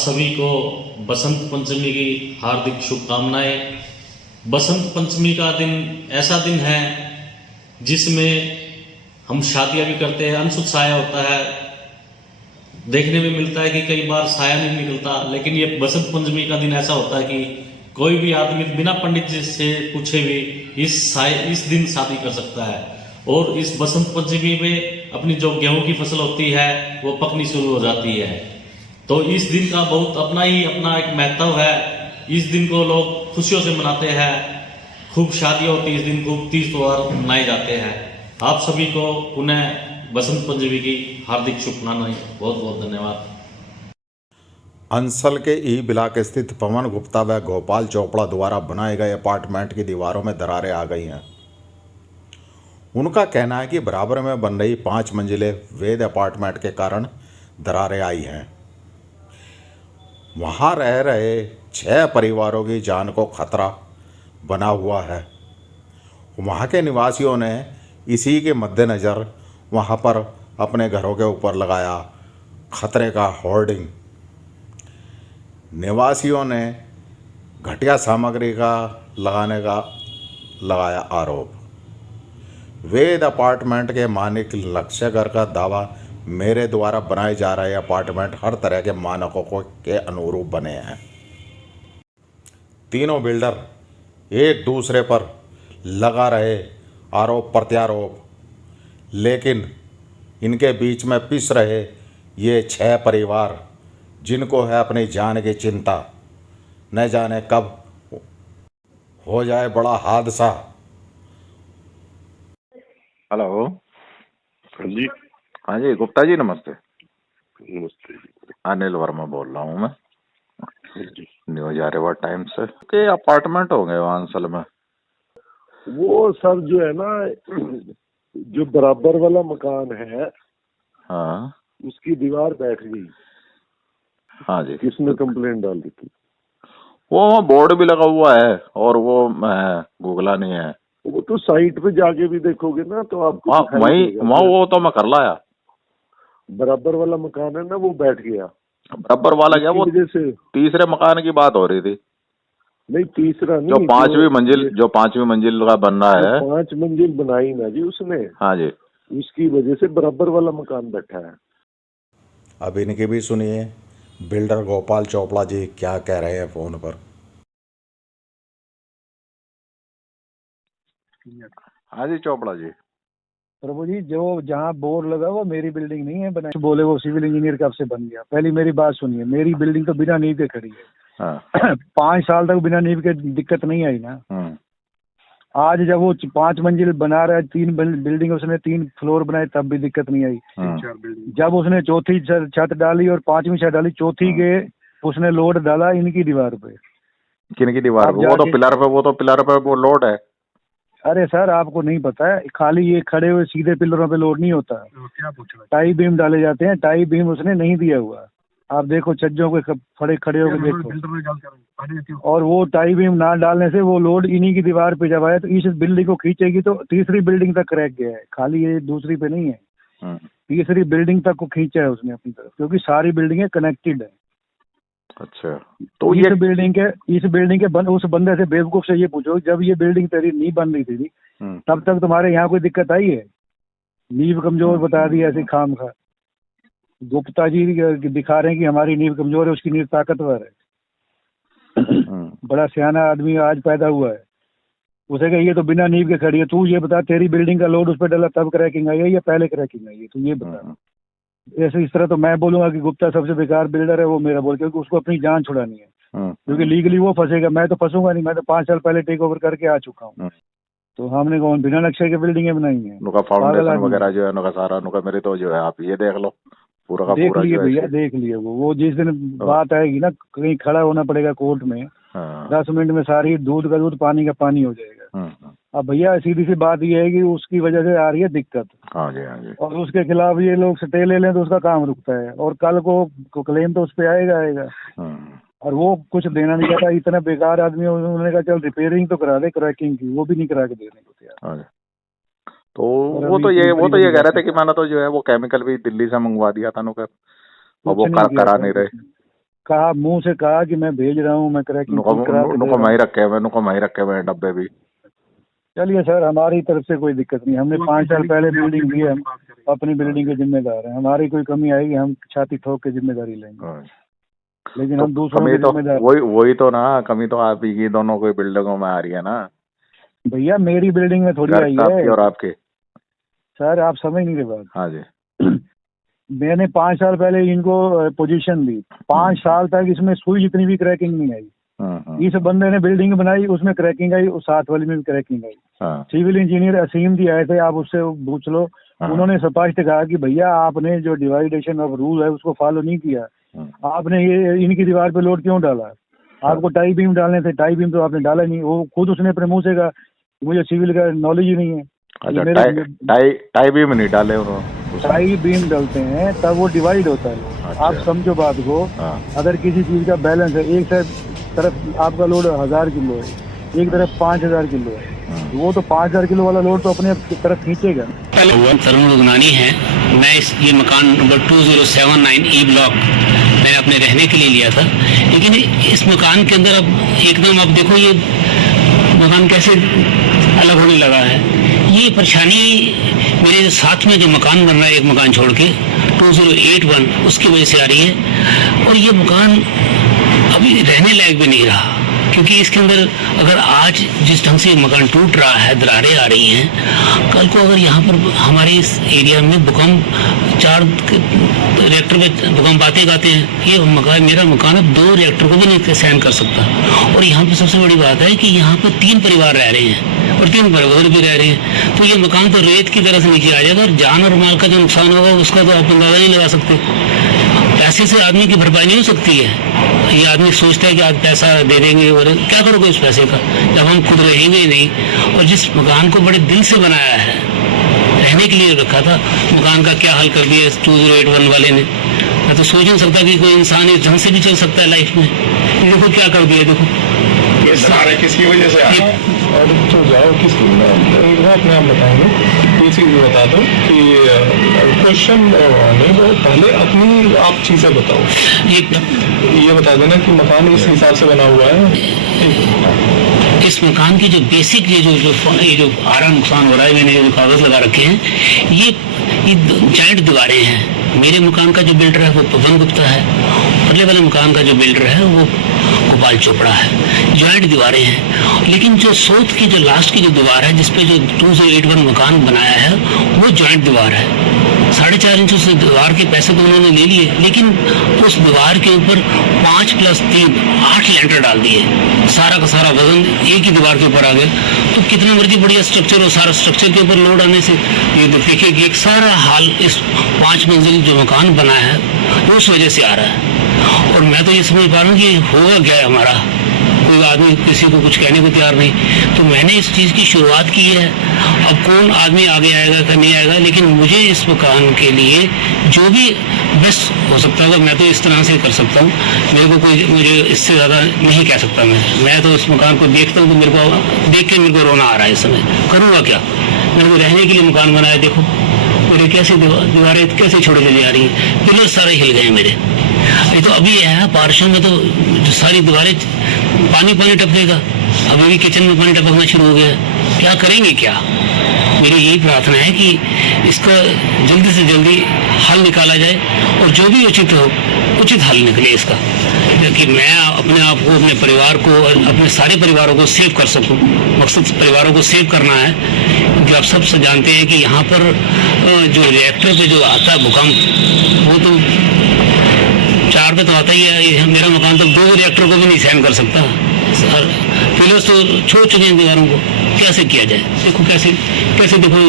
सभी को बसंत पंचमी की हार्दिक शुभकामनाएं। बसंत पंचमी का दिन ऐसा दिन है जिसमें हम शादियां भी करते हैं, अनसुख साया होता है, देखने में मिलता है कि कई बार साया नहीं निकलता, लेकिन ये बसंत पंचमी का दिन ऐसा होता है कि कोई भी आदमी बिना पंडित जी से पूछे भी इस दिन शादी कर सकता है। और इस बसंत पंचमी में अपनी जो गेहूं की फसल होती है वो पकनी शुरू हो जाती है। तो इस दिन का बहुत अपना एक महत्व है। इस दिन को लोग खुशियों से मनाते हैं, खूब शादियां होती है इस दिन, खूब तीज त्योहार मनाए जाते हैं। आप सभी को पुनः बसंत पंचमी की हार्दिक शुभकामनाएं। बहुत बहुत धन्यवाद। अंसल के ई ब्लॉक स्थित पवन गुप्ता व गोपाल चोपड़ा द्वारा बनाए गए अपार्टमेंट की दीवारों में दरारें आ गई हैं। उनका कहना है कि बराबर में बन रही 5 मंजिले वेद अपार्टमेंट के कारण दरारें आई हैं। वहां रह रहे 6 परिवारों की जान को खतरा बना हुआ है। वहां के निवासियों ने इसी के मद्देनज़र वहां पर अपने घरों के ऊपर लगाया खतरे का होर्डिंग। निवासियों ने घटिया सामग्री का लगाया आरोप। वेद अपार्टमेंट के मालिक लक्ष्यगर का दावा, मेरे द्वारा बनाए जा रहे अपार्टमेंट हर तरह के मानकों के अनुरूप बने हैं। तीनों बिल्डर एक दूसरे पर लगा रहे आरोप प्रत्यारोप, लेकिन इनके बीच में पिस रहे ये 6 परिवार जिनको है अपनी जान की चिंता। न जाने कब हो जाए बड़ा हादसा। हेलो। हाँ जी। हाँ जी, गुप्ता जी नमस्ते। नमस्ते जी। अनिल वर्मा बोल रहा हूँ मैं, हाँ जी। न्यूज आर्यभट्ट टाइम्स से। के अपार्टमेंट होंगे वहाँ अंसल में? वो सर जो है ना, जो बराबर वाला मकान है हाँ उसकी दीवार बैठ गई। हाँ जी। किसने कंप्लेंट डाली थी? वो वहाँ बोर्ड भी लगा हुआ है और वो गूगला नहीं है। वो तो साइट पे जाके भी देखोगे ना तो आपको हाँ दिखाई वही देगा। वहाँ वो तो मैं कर लाया। बराबर वाला मकान है ना, वो बैठ गया। बराबर वाला क्या, वो वजह से तीसरे मकान की बात हो रही थी। नहीं, तीसरा जो नहीं, पांचवी मंजिल का बन रहा है। 5 मंजिल बनाई ना जी उसने। हाँ जी। उसकी वजह से बराबर वाला मकान बैठा है। अब इनकी भी सुनिए, बिल्डर गोपाल चोपड़ा जी क्या कह रहे हैं फ़ोन पर। हाँ जी चोपड़ा जी। प्रभु जी, जो जहाँ बोर्ड लगा वो मेरी बिल्डिंग नहीं है बनाई। बोले वो सिविल इंजीनियर कब से बन गया? पहली मेरी बात सुनिए, मेरी बिल्डिंग तो बिना नींव के खड़ी है। हाँ। 5 साल तक बिना नींव के दिक्कत नहीं आई ना। आज जब वो 5 मंजिल बना रहा है, 3 बिल्डिंग उसने 3 फ्लोर बनाए, तब भी दिक्कत नहीं आई। जब उसने चौथी छत डाली और 5वीं छत डाली, चौथी के उसने लोड डाला इनकी दीवार पे। किनकी दीवार पे? वो तो पिलर पे वो लोड है। अरे सर, आपको नहीं पता है, खाली ये खड़े हुए सीधे पिलरों पे लोड नहीं होता। क्या पूछ रहा है? टाई बीम डाले जाते हैं, टाई बीम उसने नहीं दिया हुआ। आप देखो छज्जों के खड़े होकर देखो। और वो टाई बीम ना डालने से वो लोड इन्हीं की दीवार पे जब आया तो इस बिल्डिंग को खींचेगी तो तीसरी बिल्डिंग तक क्रैक गया है, खाली ये दूसरी पे नहीं है। तीसरी बिल्डिंग तक को खींचा है उसने अपनी तरफ, क्योंकि सारी बिल्डिंगें कनेक्टेड है। अच्छा, तो इस बिल्डिंग के उस बंदे से, बेवकूफ से ये पूछो, जब ये बिल्डिंग तेरी नींव बन रही थी तब तक तुम्हारे यहाँ कोई दिक्कत आई है? नींव कमजोर बता दी ऐसे खाम खा। गुप्ता जी दिखा रहे हैं कि हमारी नींव कमजोर है, उसकी नींव ताकतवर है। बड़ा सियाना आदमी आज पैदा हुआ है, उसे कहिए तो बिना नींव के खड़ी है। तू ये बता, तेरी बिल्डिंग का लोड उस पर डला तब क्रैकिंग आई है या पहले क्रैकिंग आई है? तू ये बता। ऐसे इस तरह तो मैं बोलूंगा कि गुप्ता सबसे बेकार बिल्डर है, वो मेरा बोल, क्योंकि उसको अपनी जान छुड़ानी है। क्योंकि लीगली वो फंसेगा, मैं तो फंसूंगा नहीं। मैं तो 5 साल पहले टेक ओवर करके आ चुका हूँ। तो हमने कौन बिना नक्शे के बिल्डिंगें बनाई है? उनका फाउंडेशन वगैरह जो है उनका सारा उनका, मेरे तो जो है आप ये देख लो पूरा का देख पूरा लिए जो भैया, देख लिए। वो जिस दिन बात आएगी ना, कहीं खड़ा होना पड़ेगा कोर्ट में, 10 मिनट में सारी दूध का दूध पानी का पानी हो जाएगा। अब भैया सीधी सी बात ये है कि उसकी वजह से आ रही है दिक्कत। हाँ जी, हाँ जी। और उसके खिलाफ ये लोग स्टे ले लें तो उसका काम रुकता है, और कल को क्लेम तो उस पर आएगा। और वो कुछ देना नहीं चाहता। इतना बेकार आदमी, उन्होंने कहा चल रिपेयरिंग तो करा दे क्रैकिंग की, वो भी नहीं करा के देने को तैयार। तो वो तो ये कह रहे थे कि मैंने तो जो है वो केमिकल भी दिल्ली से मंगवा दिया था, और वो करा नहीं रहे। कहा, मुंह से कहा कि मैं भेज रहा हूँ, मैं क्रैकिंग नुको ठीक करा के दे नुको रहा मैं ही हूँ। रखे हुए नुको मैं ही रखे हुए डब्बे भी। चलिए सर, हमारी तरफ से कोई दिक्कत नहीं, हमने 5 साल पहले बिल्डिंग ली है, हम अपनी बिल्डिंग के जिम्मेदार हैं। हमारी कोई कमी आएगी हम छाती ठोक के जिम्मेदारी लेंगे, हाँ। लेकिन तो हम दूसरों कमी के तो जिम्मेदार। वही वही तो ना, कमी तो आप ही की दोनों कोई बिल्डिंगों में आ रही है ना, भैया मेरी बिल्डिंग में थोड़ी घर आई आपकी है और आपके। सर, आप समझ नहीं रहे बात। हाँ जी। मैंने 5 साल पहले इनको पोजीशन दी, 5 साल तक इसमें सुई जितनी भी क्रैकिंग नहीं आई। इस बंदे ने बिल्डिंग बनाई, उसमें क्रैकिंग आई, उस साथ वाली में भी क्रैकिंग आई। हाँ। सिविल इंजीनियर असीम जी आए थे, आप उससे पूछ लो। हाँ। उन्होंने स्पष्ट कहा कि भैया आपने जो डिवाइडेशन ऑफ रूल है उसको फॉलो नहीं किया, आपने ये इनकी दीवार पे लोड क्यों डाला, आपको टाई बीम डालने थे, टाई बीम तो आपने डाला नहीं। वो खुद उसने अपने मुंह से कहा मुझे सिविल का नॉलेज ही नहीं है। अच्छा, मेरे टाई भी में नहीं डाले उन्होंने? टाई बीम डालते हैं तब वो डिवाइड होता है। अच्छा। आप समझो बात को। हाँ। अगर किसी चीज का बैलेंस है, एक तरफ आपका लोड 1000 किलो है, एक तरफ 5000 किलो है, तो वो तो 5000 किलो वाला लोड तो अपने तरफ खींचेगा। तरुण रुगनानी है। मैं ये मकान नंबर 2079 ई ब्लॉक मैंने अपने रहने के लिए लिया था, लेकिन इस मकान के अंदर अब एकदम अब देखो ये मकान कैसे अलग होने लगा है। ये परेशानी मेरे साथ में जो मकान बन रहा है एक मकान छोड़ के 2081 उसकी वजह से आ रही है, और ये मकान अभी रहने लायक भी नहीं रहा, क्योंकि इसके अंदर अगर आज जिस ढंग से मकान टूट रहा है, दरारें आ रही हैं, कल को अगर यहाँ पर हमारे इस एरिया में भूकंप 4 रिएक्टर में भूकंप आते गाते हैं, ये मकान मेरा मकान अब 2 रिएक्टर को भी नहीं सहन कर सकता। और यहाँ पर सबसे बड़ी बात है कि यहाँ पर 3 परिवार रह रहे हैं और 3 परिवार भी रह रहे हैं, तो ये मकान तो रेत की तरह से नीचे आ जाएगा, और जान और माल का जो नुकसान होगा उसका तो आप अंदाजा नहीं लगा सकते। पैसे से आदमी की भरपाई नहीं हो सकती है। ये आदमी सोचता है कि आज पैसा दे देंगे, और क्या करोगे उस पैसे का जब हम खुद रहेंगे ही नहीं। और जिस मकान को बड़े दिल से बनाया है, रहने के लिए रखा था, मकान का क्या हाल कर दिया 2081 वाले ने। मैं तो सोच नहीं सकता कि कोई इंसान इस ढंग से भी चल सकता है लाइफ में। ये देखो क्या कर दिया, देखो ये दरारें किसकी वजह से आ रही हैं और तो जाओ किसकी, वो अपने आप बताएंगे। ये चीज़ बता दो कि क्वेश्चन नहीं, वो पहले अपनी आप चीज़ें बताओ। ये बता देना कि मकान इस हिसाब से बना हुआ है। इस मकान की जो बेसिक ये जो आ रहा नुकसान हो रहा है, मैंने जो कागज लगा रखे हैं, ये जॉइंट दीवारें हैं। मेरे मकान का जो बिल्डर है वो पवन गुप्ता है, अगले वाले मकान का जो बिल्डर है वो गोपाल चोपड़ा है। जॉइंट दीवारें हैं, लेकिन जो सोत की जो लास्ट की जो दीवार है जिसपे जो 2081 मकान बनाया है वो जॉइंट दीवार है। 4.5 इंच उस दीवार के पैसे तो उन्होंने ले लिए, लेकिन उस दीवार के ऊपर 5 + 3 8 लेंटर डाल दिए। सारा का सारा वजन एक ही दीवार के ऊपर आ गया। तो कितना मर्जी बढ़िया स्ट्रक्चर हो, सारा स्ट्रक्चर के ऊपर लोड आने से ये देखिए कि एक सारा हाल इस 5 मंजिल जो मकान बना है उस वजह से आ रहा है। और मैं तो ये समझ पा रहा हूँ कि होगा क्या है हमारा, कोई आदमी किसी को कुछ कहने को तैयार नहीं। तो मैंने इस चीज़ की शुरुआत की है। अब कौन आदमी आगे आएगा कि नहीं आएगा, लेकिन मुझे इस मकान के लिए जो भी बेस्ट हो सकता है मैं तो इस तरह से कर सकता हूँ। मेरे को कोई मुझे इससे ज़्यादा नहीं कह सकता। मैं तो इस मकान को देखता हूँ तो मेरे को देख के मेरे को रोना आ रहा है इस समय। करूँगा क्या, मेरे को रहने के लिए मकान बनाया, देखो मेरे कैसे दीवारें कैसे छोड़े चली आ रही हैं, पिलर सारे हिल गए मेरे। ये तो अभी है पार्शन में तो सारी दीवारें पानी टपकेगा। अभी भी किचन में पानी टपकना शुरू हो गया, क्या करेंगे क्या। मेरी यही प्रार्थना है कि इसका जल्दी से जल्दी हल निकाला जाए, और जो भी उचित हो उचित हल निकले इसका, कि मैं अपने आप को, अपने परिवार को, अपने सारे परिवारों को सेव कर सकूं। मकसद परिवारों को सेव करना है, क्योंकि आप सब जानते हैं कि यहाँ पर जो रिएक्टर पे जो आता है भूकंप, वो तो 4 पे तो आता ही है। मेरा मकान तो 2 रिएक्टर को भी नहीं सहन कर सकता। पिलर्स तो छोड़ चुके हैं दीवारों को, कैसे किया जाए। देखो कैसे देखो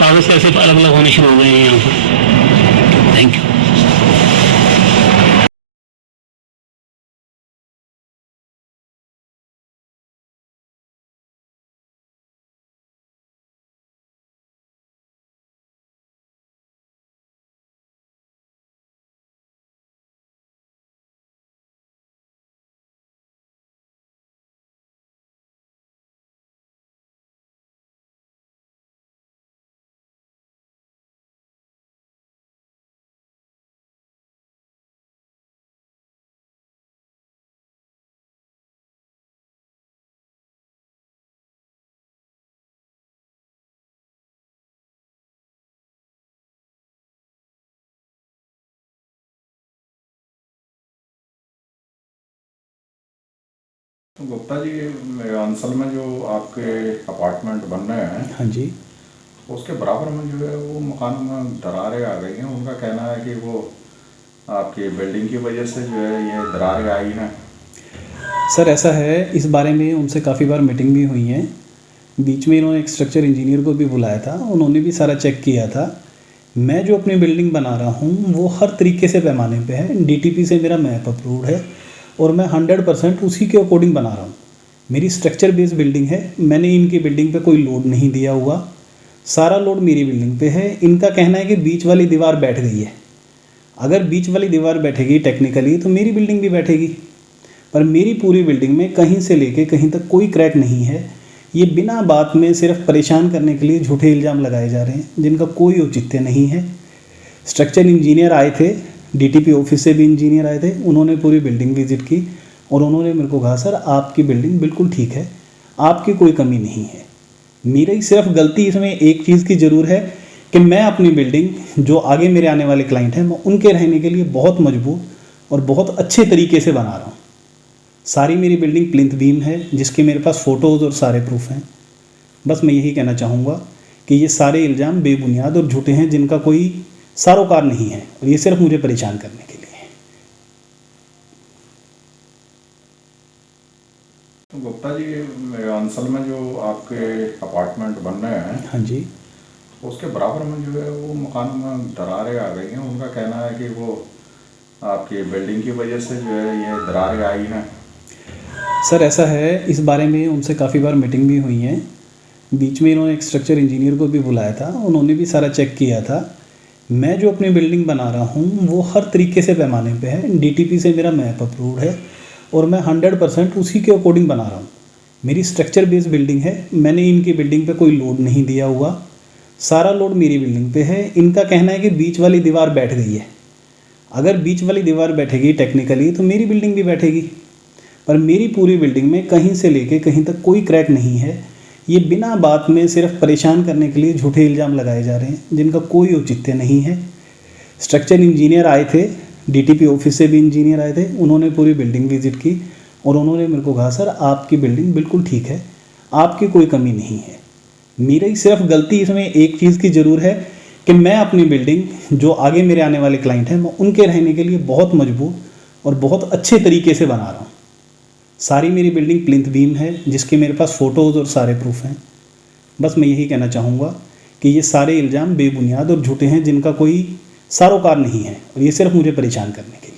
कागज कैसे अलग अलग होने शुरू हो गए हैं यहाँ पर। Thank you. तो गुप्ता जी, अंसल में जो आपके अपार्टमेंट बन रहे हैं, हाँ जी। उसके बराबर में जो है वो मकान में दरारें आ गई हैं। उनका कहना है कि वो आपकी बिल्डिंग की वजह से जो है ये दरारें आई हैं। सर ऐसा है, इस बारे में उनसे काफ़ी बार मीटिंग भी हुई है। बीच में इन्होंने एक स्ट्रक्चर इंजीनियर को भी बुलाया था, उन्होंने भी सारा चेक किया था। मैं जो अपनी बिल्डिंग बना रहा हूँ वो हर तरीके से पैमाने पे है। डीटीपी से मेरा मैप अप्रूव्ड है और मैं 100% उसी के अकॉर्डिंग बना रहा हूँ। मेरी स्ट्रक्चर बेस्ड बिल्डिंग है, मैंने इनकी बिल्डिंग पे कोई लोड नहीं दिया हुआ, सारा लोड मेरी बिल्डिंग पे है। इनका कहना है कि बीच वाली दीवार बैठ गई है। अगर बीच वाली दीवार बैठेगी टेक्निकली तो मेरी बिल्डिंग भी बैठेगी, पर मेरी पूरी बिल्डिंग में कहीं से लेके कहीं तक कोई क्रैक नहीं है। ये बिना बात में सिर्फ परेशान करने के लिए झूठे इल्ज़ाम लगाए जा रहे हैं जिनका कोई औचित्य नहीं है। स्ट्रक्चर इंजीनियर आए थे, डीटीपी ऑफिस से भी इंजीनियर आए थे, उन्होंने पूरी बिल्डिंग विजिट की और उन्होंने मेरे को कहा सर आपकी बिल्डिंग बिल्कुल ठीक है, आपकी कोई कमी नहीं है। मेरी सिर्फ गलती इसमें एक चीज़ की ज़रूर है कि मैं अपनी बिल्डिंग जो आगे मेरे आने वाले क्लाइंट हैं मैं उनके रहने के लिए बहुत मजबूत और बहुत अच्छे तरीके से बना रहा हूँ। सारी मेरी बिल्डिंग प्लिंथ बीम है जिसके मेरे पास फ़ोटोज़ और सारे प्रूफ हैं। बस मैं यही कहना चाहूँगा कि ये सारे इल्ज़ाम बेबुनियाद और झूठे हैं जिनका कोई सरोकार नहीं है और ये सिर्फ मुझे परेशान करने के लिए है। तो गुप्ता जी, अंसल में जो आपके अपार्टमेंट बन रहे हैं, हाँ जी। उसके बराबर में जो है वो मकान में दरारें आ गई हैं। उनका कहना है कि वो आपकी बिल्डिंग की वजह से जो है ये दरारें आई हैं। सर ऐसा है, इस बारे में उनसे काफ़ी बार मीटिंग भी हुई है। बीच में इन्होंने एक स्ट्रक्चर इंजीनियर को भी बुलाया था, उन्होंने भी सारा चेक किया था। मैं जो अपनी बिल्डिंग बना रहा हूँ वो हर तरीके से पैमाने पे है। डीटीपी से मेरा मैप अप्रूव्ड है और मैं 100% उसी के अकॉर्डिंग बना रहा हूँ। मेरी स्ट्रक्चर बेस्ड बिल्डिंग है, मैंने इनकी बिल्डिंग पे कोई लोड नहीं दिया हुआ, सारा लोड मेरी बिल्डिंग पे है। इनका कहना है कि बीच वाली दीवार बैठ गई है। अगर बीच वाली दीवार बैठेगी टेक्निकली तो मेरी बिल्डिंग भी बैठेगी, पर मेरी पूरी बिल्डिंग में कहीं से लेके कहीं तक कोई क्रैक नहीं है। ये बिना बात में सिर्फ परेशान करने के लिए झूठे इल्ज़ाम लगाए जा रहे हैं जिनका कोई औचित्य नहीं है। स्ट्रक्चर इंजीनियर आए थे, डीटीपी ऑफिस से भी इंजीनियर आए थे, उन्होंने पूरी बिल्डिंग विजिट की और उन्होंने मेरे को कहा सर आपकी बिल्डिंग बिल्कुल ठीक है, आपकी कोई कमी नहीं है। मेरी सिर्फ गलती इसमें एक चीज़ की ज़रूर है कि मैं अपनी बिल्डिंग जो आगे मेरे आने वाले क्लाइंट हैं मैं उनके रहने के लिए बहुत मजबूत और बहुत अच्छे तरीके से बना रहा हूँ। सारी मेरी बिल्डिंग प्लिंथ बीम है जिसके मेरे पास फ़ोटोज़ और सारे प्रूफ हैं। बस मैं यही कहना चाहूँगा कि ये सारे इल्ज़ाम बेबुनियाद और झूठे हैं जिनका कोई सरोकार नहीं है और ये सिर्फ मुझे परेशान करने के